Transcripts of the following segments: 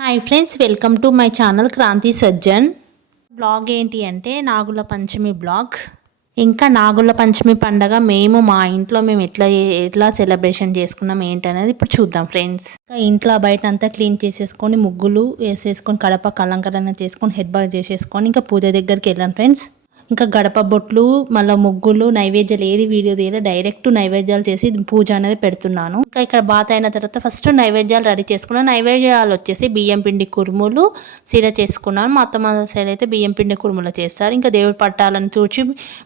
Hi friends welcome to my channel Kranthi Sajjan blog ఏంటి అంటే నాగుల పంచమి blog ఇంకా నాగుల పంచమి పండగ మేము మా ఇంట్లో మేము ఎట్లా ఎట్లా సెలబ్రేషన్ చేసుకున్నాం ఏంటనేది ఇప్పుడు చూద్దాం ఫ్రెండ్స్ ఇంకా ఇంట్లో బయట అంతా క్లీన్ చేసేసుకొని ముగ్గులు వేసేసుకొని కడప అలంకరణ చేసుకొని హెడ్ బాగ్ చేసేసుకొని ఇంకా పూజ దగ్గరికి వెళ్ళాను ఫ్రెండ్స్ ఇంకా గడప బొట్లు మళ్ళీ ముగ్గులు నైవేద్యాలు ఏది వీడియో తీయలే డైరెక్ట్ నైవేద్యాలు చేసి పూజ అనేది పెడుతున్నాను. ఇంకా ఇక్కడ బాత్ అయిన తర్వాత ఫస్ట్ నైవేద్యాలు రెడీ చేసుకున్నాను. నైవేద్యాలు వచ్చేసి బియ్యం పిండి కురుములు సీర చేసుకున్నాను. మా అత్తమ్మ సైడ్ అయితే బియ్యం పిండి కురుములు చేస్తారు. ఇంకా దేవుడు పట్టాలని చూచి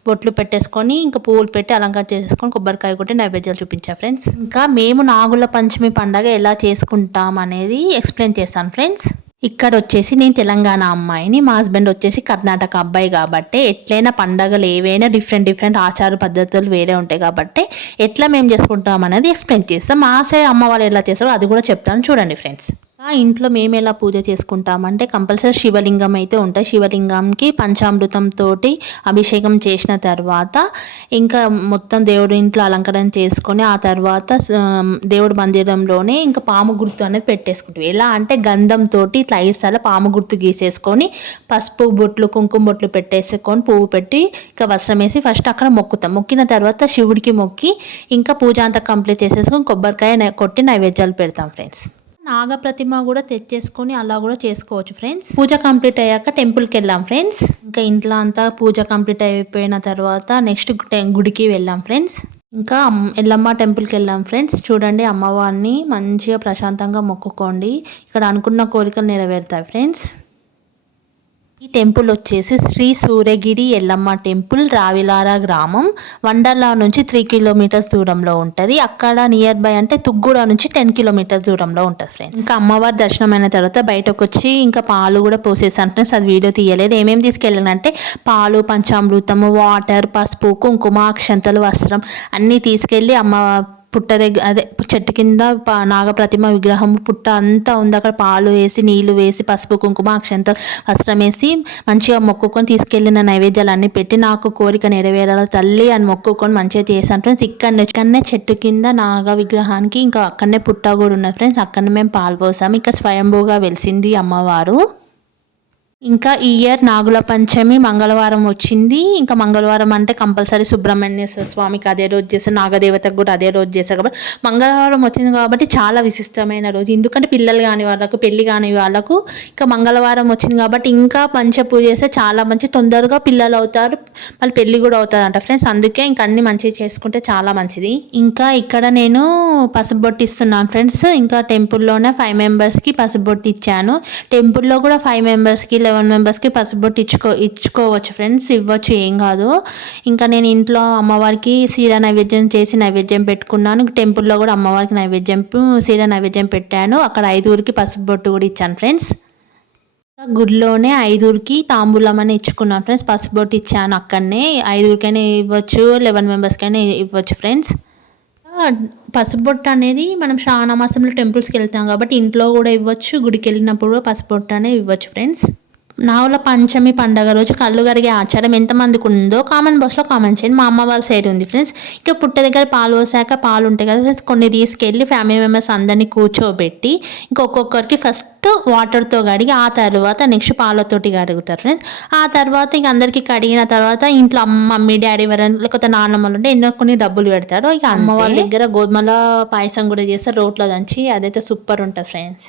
బొట్లు పెట్టేసుకొని ఇంకా పువ్వులు పెట్టి అలంకారం చేసేసుకొని కొబ్బరికాయ కొట్టి నైవేద్యాలు చూపించా ఫ్రెండ్స్. ఇంకా మేము నాగుల పంచమి పండగ ఎలా చేసుకుంటాం అనేది ఎక్స్ప్లెయిన్ చేస్తాను ఫ్రెండ్స్. ఇక్కడ వచ్చేసి నేను తెలంగాణ అమ్మాయిని మా హస్బెండ్ వచ్చేసి కర్ణాటక అబ్బాయి కాబట్టి ఎట్లయినా పండగలు ఏవైనా డిఫరెంట్ డిఫరెంట్ ఆచార పద్ధతులు వేరే ఉంటాయి కాబట్టి ఎట్లా మేము చేసుకుంటాం అనేది ఎక్స్ప్లెయిన్ చేస్తాం. మా సైడ్ అమ్మ వాళ్ళు ఎలా చేస్తారో అది కూడా చెప్తాను. చూడండి ఫ్రెండ్స్. ఇంట్లో మేము ఎలా పూజ చేసుకుంటామంటే కంపల్సరీ శివలింగం అయితే ఉంటాయి శివలింగంకి పంచామృతంతో అభిషేకం చేసిన తర్వాత ఇంకా మొత్తం దేవుడి ఇంట్లో అలంకరణ చేసుకొని ఆ తర్వాత దేవుడి మందిరంలోనే ఇంకా పాము గుర్తు అనేది పెట్టేసుకుంటాం. ఎలా అంటే గంధంతో ఇట్లా ఐసాల పాము గుర్తు గీసేసుకొని పసుపు బొట్లు కుంకుమ బొట్లు పెట్టేసుకొని పువ్వు పెట్టి ఇంకా వస్త్రం వేసి ఫస్ట్ అక్కడ మొక్కుతాం. మొక్కిన తర్వాత శివుడికి మొక్కి ఇంకా పూజ అంతా కంప్లీట్ చేసేసుకొని కొబ్బరికాయ కొట్టి నైవేద్యాలు పెడతాం ఫ్రెండ్స్. నాగప్రతిమ కూడా తెచ్చేసుకొని అలా కూడా చేసుకోవచ్చు ఫ్రెండ్స్ పూజ కంప్లీట్ అయ్యాక టెంపుల్కి వెళ్ళాం ఫ్రెండ్స్ ఇంకా ఇంట్లో అంతా పూజ కంప్లీట్ అయిపోయిన తర్వాత నెక్స్ట్ గుడికి వెళ్ళాం ఫ్రెండ్స్ ఇంకా ఎల్లమ్మ టెంపుల్కి వెళ్ళాం ఫ్రెండ్స్ చూడండి అమ్మవారిని మంచిగా ప్రశాంతంగా మొక్కుకోండి. ఇక్కడ అనుకున్న కోరికలు నెరవేరుతాయి ఫ్రెండ్స్ ఈ టెంపుల్ వచ్చేసి శ్రీ సూర్యగిరి ఎల్లమ్మ టెంపుల్ రావిలార గ్రామం. వండర్లా నుంచి త్రీ కిలోమీటర్స్ దూరంలో ఉంటుంది. అక్కడ నియర్ బై అంటే తుగ్గూడ నుంచి టెన్ కిలోమీటర్స్ దూరంలో ఉంటుంది ఫ్రెండ్స్. ఇంకా అమ్మవారి దర్శనం అయిన తర్వాత బయటకు వచ్చి ఇంకా పాలు కూడా పోసేసాను ఫ్రెండ్స్. అది వీడియో తీయలేదు. ఏమేమి తీసుకెళ్ళానంటే పాలు పంచామృతము వాటర్ పసుపు కుంకుమ అక్షంతలు వస్త్రం అన్నీ తీసుకెళ్ళి అమ్మ పుట్ట దగ్గర అదే చెట్టు కింద నాగప్రతిమ విగ్రహం పుట్ట అంతా ఉంది. అక్కడ పాలు వేసి నీళ్ళు వేసి పసుపు కుంకుమ అక్షంత వస్త్రం వేసి మంచిగా మొక్కుకొని తీసుకెళ్ళిన నైవేద్యాలు అన్ని పెట్టి నాకు కోరిక నెరవేరాల తల్లి అని మొక్కుకొని మంచిగా చేశాను ఫ్రెండ్స్ ఇక్కడ ఇక్కడనే చెట్టు కింద నాగ విగ్రహానికి ఇంకా అక్కడనే పుట్ట కూడా ఉన్నది ఫ్రెండ్స్ అక్కడనే మేము పాలు పోసాము. ఇక్కడ స్వయంభూగా వెలిసింది అమ్మవారు. ఇంకా ఈ ఇయర్ నాగుల పంచమి మంగళవారం వచ్చింది. ఇంకా మంగళవారం అంటే కంపల్సరీ సుబ్రహ్మణ్యేశ్వర స్వామికి అదే రోజు చేస్తారు నాగదేవతకు కూడా అదే రోజు చేస్తారు కాబట్టి మంగళవారం వచ్చింది కాబట్టి చాలా విశిష్టమైన రోజు. ఎందుకంటే పిల్లలు కాని వాళ్ళకు పెళ్ళి కాని వాళ్ళకు ఇంకా మంగళవారం వచ్చింది కాబట్టి ఇంకా పంచ పూజ చేస్తే చాలా మంచి తొందరగా పిల్లలు అవుతారు. మళ్ళీ పెళ్ళి కూడా అవుతుంది అంట ఫ్రెండ్స్. అందుకే ఇంకా అన్ని మంచిగా చేసుకుంటే చాలా మంచిది. ఇంకా ఇక్కడ నేను పసుపు బొట్టిస్తున్నాను ఫ్రెండ్స్. ఇంకా టెంపుల్లోనే ఫైవ్ మెంబర్స్కి బొట్టి ఇచ్చాను. టెంపుల్లో కూడా ఫైవ్ మెంబర్స్కి సెవెన్ మెంబర్స్కి పసుబొట్టు ఇచ్చుకో ఇచ్చుకోవచ్చు ఫ్రెండ్స్ ఇవ్వచ్చు ఏం కాదు. ఇంకా నేను ఇంట్లో అమ్మవారికి సీర నైవేద్యం చేసి నైవేద్యం పెట్టుకున్నాను. టెంపుల్లో కూడా అమ్మవారికి నైవేద్యం సీర నైవేద్యం పెట్టాను. అక్కడ ఐదుగురికి పసుబొట్టు కూడా ఇచ్చాను ఫ్రెండ్స్ గుడిలోనే ఐదుగురికి తాంబూలం అని ఇచ్చుకున్నాను ఫ్రెండ్స్ పసుబొట్టు ఇచ్చాను అక్కడనే. ఐదుగురికైనా ఇవ్వచ్చు లెవెన్ మెంబర్స్కైనా ఇవ్వచ్చు ఫ్రెండ్స్ పసుపొట్టు అనేది మనం శ్రావణ మాసంలో టెంపుల్స్కి వెళ్తాం కాబట్టి ఇంట్లో కూడా ఇవ్వచ్చు. గుడికి వెళ్ళినప్పుడు కూడా పసుబొట్టు అనేది ఇవ్వచ్చు ఫ్రెండ్స్ నావుల పంచమి పండగ రోజు కళ్ళు కరిగే ఆచారం ఎంతమందికి ఉందో కామన్ బాక్స్లో కామెంట్ చేయండి. మా అమ్మ వాళ్ళ సైడ్ ఉంది ఫ్రెండ్స్. ఇక పుట్ట దగ్గర పాలు పోసాక పాలు ఉంటాయి కదా కొన్ని తీసుకెళ్ళి ఫ్యామిలీ మెంబర్స్ అందరినీ కూర్చోబెట్టి ఇంకొక్కొక్కరికి ఫస్ట్ వాటర్తో కడిగి ఆ తర్వాత నెక్స్ట్ పాలతోటి కడుగుతారు ఫ్రెండ్స్. ఆ తర్వాత ఇక అందరికి కడిగిన తర్వాత ఇంట్లో మమ్మీ డాడీ ఎవరైనా లేకపోతే నాన్నమ్మలు ఉంటే ఎన్నో కొన్ని డబ్బులు పెడతారు. ఇక అమ్మ వాళ్ళ దగ్గర గోధుమల పాయసం కూడా చేస్తారు రోట్లో దంచి అదైతే సూపర్ ఉంటుంది ఫ్రెండ్స్.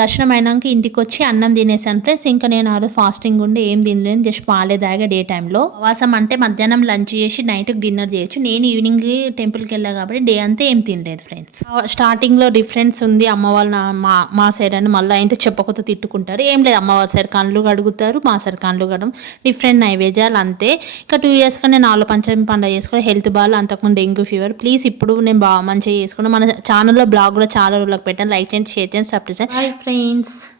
దర్శనం అయినాక ఇంటికి వచ్చి అన్నం తినేసాను ఫ్రెండ్స్. ఇంకా నేను ఆ ఫాస్టింగ్ ఉండి ఏం తినలేను జస్ట్ పాలే దాగా డే టైంలో. ఉపవాసం అంటే మధ్యాహ్నం లంచ్ చేసి నైట్ డిన్నర్ చేయొచ్చు. నేను ఈవినింగ్ టెంపుల్కి వెళ్ళా కాబట్టి డే అంతా ఏం తినలేదు ఫ్రెండ్స్. స్టార్టింగ్లో డిఫరెన్స్ ఉంది. అమ్మ వాళ్ళ మా మా సైడ్ అని మళ్ళీ అయితే చెప్పకపోతే తిట్టుకుంటారు. ఏం లేదు. అమ్మ వాళ్ళ సైడ్ కండ్లు కడుగుతారు. మా సైడ్ కండ్లు కడడం. డిఫరెంట్ నైవేద్యాలు అంతే. ఇంకా టూ ఇయర్స్గా నేను నాలుగు పంచమి పండుగ చేసుకుని హెల్త్ బాగా అంతకుముందు డెంగ్యూ ఫీవర్. ప్లీజ్ ఇప్పుడు నేను బాగా మంచిగా చేసుకున్నాను మన ఛానల్లో బ్లాగ్ కూడా చాలా రోజులకు పెట్టాను. లైక్ చేయండి షేర్ చేయండి సబ్స్క్రైబ్ చేయండి. ఫ్రెండ్స్.